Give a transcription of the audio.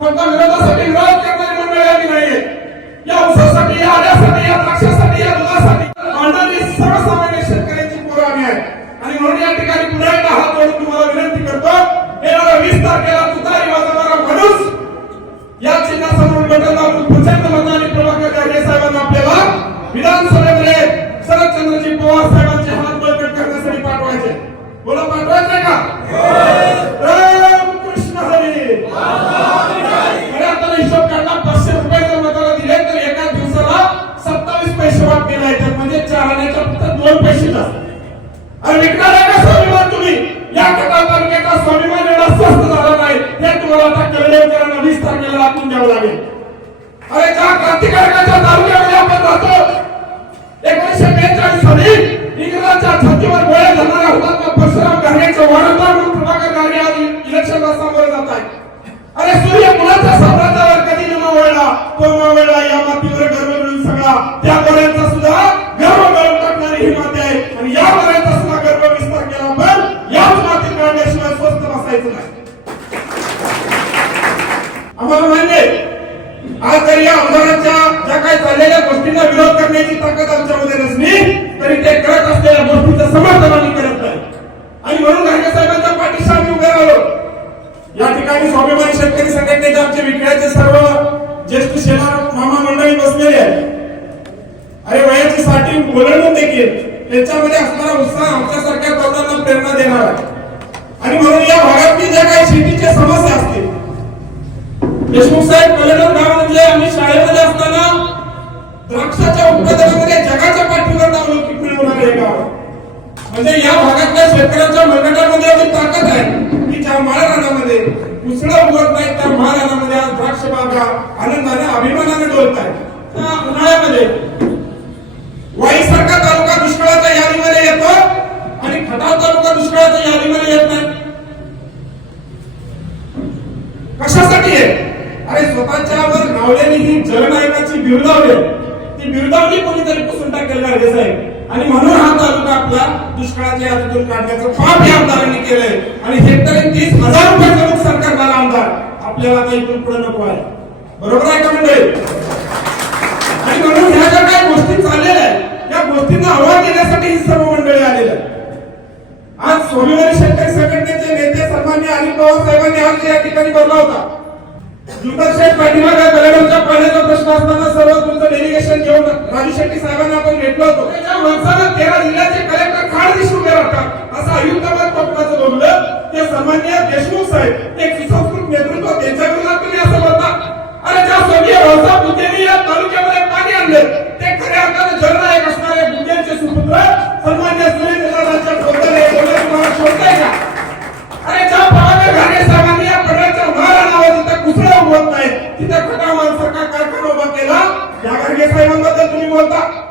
पण त्या विरोधासाठी विरोध मंडळी नाहीये. या ऊसासाठी या आड्यासाठी या द्राक्षासाठी या दुधासाठी मांडणारी सर्वसामान्य शेतकऱ्यांची पोरं आहे आणि म्हणून या ठिकाणी पुन्हा एकदा हात जोडून तुम्हाला विनंती करतो येणाऱ्या वीस तारखेला तुतारी वाजवणारा माणूस या चिन्हासमोर बटन दाबून प्रचंड मताने प्रभाकर गाडे साहेबांना आपल्याला विधानसभेमध्ये शरदचंद्रजी पवार साहेबांचे हात बळकट करण्यासाठी पाठवायचे बोला पाठवायचे का? पैसे वाटले नाही तर म्हणजे चार फक्त दोन पैसे जास्त अरे विकणार आहे का स्वाभिमान तुम्ही? या कटाकार एका स्वाभिमान एवढा स्वस्त झाला नाही. हे तुम्हाला आता कल्याणकरांना वीस तारखेला दाखवून द्यावं लागेल. अरे ज्या क्रांतिकारकाच्या त्या गोळ्यांचा सुद्धा गर्व मिळून टाकणारी ही माती आहे. आणि या गोळ्यांचा सुद्धा गर्व विस्तार केला पण याच मातीत काढल्याशिवाय स्वस्त बसायचं नाही. आम्हाला मान्य आज जरी या आमदारांच्या ज्या काही चाललेल्या गोष्टींना विरोध करण्याची ताकद आमच्यामध्ये नसली तरी ते करत असलेल्या गोष्टीचं समर्थन आम्ही करत नाही. आणि म्हणून गाडगे साहेबांच्या पाठीशी आम्ही उभे राहिलो. या ठिकाणी स्वाभिमानी शेतकरी संघटनेचे आमचे विकण्याचे सर्व ज्येष्ठ शेणार मामा मंडळी बसलेले आहेत. अरे वयाची साठी बोलणं देखील त्याच्यामध्ये असणारा उत्साह आमच्यासारख्या तरुणांना प्रेरणा देणार आहे. आणि म्हणून या भागातली ज्या काही शेतीच्या समस्या असतील. देशमुख साहेब पलटण गाव म्हणजे आम्ही शाळेमध्ये असताना द्राक्षाच्या उत्पादनामध्ये जगाच्या पाठीवर नाव मिळवणार हे गाव. म्हणजे या भागातल्या शेतकऱ्यांच्या मनगटामध्ये एवढी ताकद आहे की ज्या महाराणामध्ये उसळा उगवत नाही त्या महाराणामध्ये आज द्राक्ष बागा आनंदाने अभिमानाने डोलत आहेत त्या उन्हाळ्यामध्ये वाईसारखा तालुका दुष्काळाच्या यादीमध्ये येतो आणि खटाव तालुका दुष्काळाच्या यादीमध्ये येत नाही कशासाठी आहे अरे स्वतःच्यावर नावल्याने ही जननायकाची बिरदावली ती बिरदावली कोणीतरी पुसून टाकेल गाडगे साहेब? आणि म्हणून हा तालुका आपला दुष्काळाच्या यादीतून काढण्याचं पाप या आमदारांनी केलंय. आणि हेक्टरी तीस हजार रुपये नुकसान करणारा आमदार. आपल्याला आता इथून पुढे नको आहे. बरोबर आहे का मंडळी? आणि म्हणून ह्या ज्या काही गोष्टी चाललेल्या आहेत या गोष्टींना आव्हान देण्यासाठी ही सर्व मंडळी आलेली आहे आज स्वाभिमानी शेतकरी संघटनेचे नेते सन्मान्य अनिल पवार साहेबांनी आज या ठिकाणी बोलला होता. जुगलशेठ पाठीमागे कलेडोच्या पाण्याचा प्रश्न असताना सर्व तुमचं डेलिगेशन घेऊन राजू शेट्टी साहेबांना आपण भेटलो होतो. विद्यापीठाचा माणसारखा कारखाना उभा केला? या घरगे साहेबांबद्दल तुम्ही बोलता.